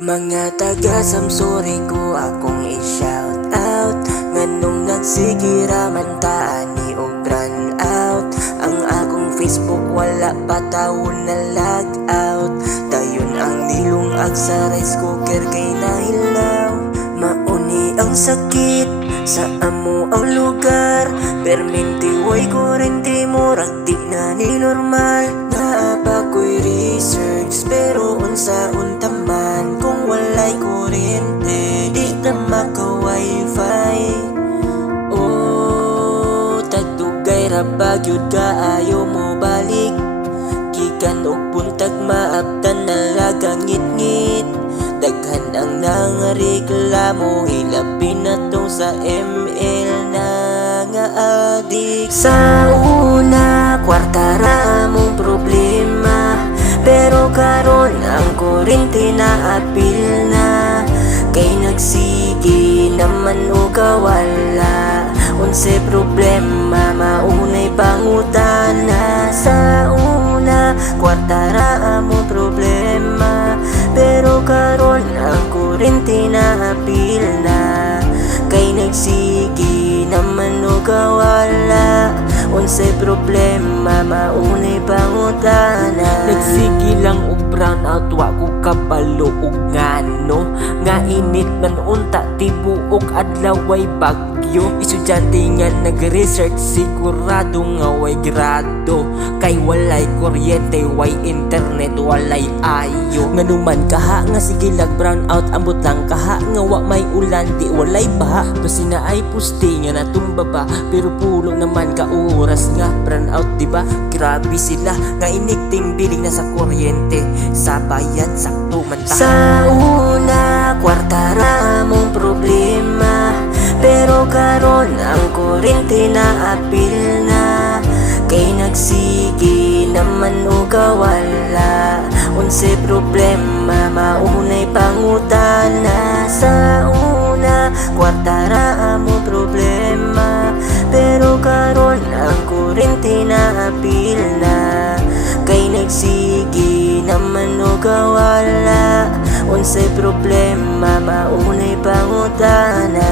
Mga taga Samsuri ko akong i-shout out, nganong nagsigira man ta ani og run out. Ang akong Facebook wala pa taon na log out. Dayon ang nilungag sa rice cooker kay nahilaw. Mauni ang sakit sa amo ang lugar, perminti way kurente murag di na ni normal. Naapa ko'y research pero unsa untaman, kung walay kurente di na maka-wifi. Oh, tagdugay ra bagyod ka ayaw mo balik, gikan og buntag maabtan na lagangit-ngit. Daghan ang nangareklamo, hilapin na tong sa ML na nga adik. Sa una, kwarta ra mong problema, pero karon ang kurente na apil na. Kay nagsige naman o kawala, unse problema maunay pangutana. Sa una, kwarta ra mong problema, pero karon ang kurente na apil na. Kay nagsige naman o kawala, unsay problema maunay pangutana. Nagsige lang og brown out, wa ko kabalo og ngano. Nga init man unta tibuok adlaw way bagyo. Estudyante nga nag-research sigurado nga way grado. Kay walay kuryente, way internet, walay ayo. Nganuman kaha nga sige lag brown out, ambot lang kaha nga wa may ulan di walay baha. Basina ay pusti nga natumba ba, pero pulong naman ka oras nga brown out diba? Grabe sila nga inigting biling na sa kuryente, sa bayad sakto man ta. Sa una, kwarta ra mong problema, pero karon ang kurente na apil na. Kay nagsige naman o kawala, unsay problema maunay pangutana. Sa una, kwarta ra mong problema, pero karon ang kurente na apil na. Kay nagsige naman o kawala, unsay problema maunay pangutana.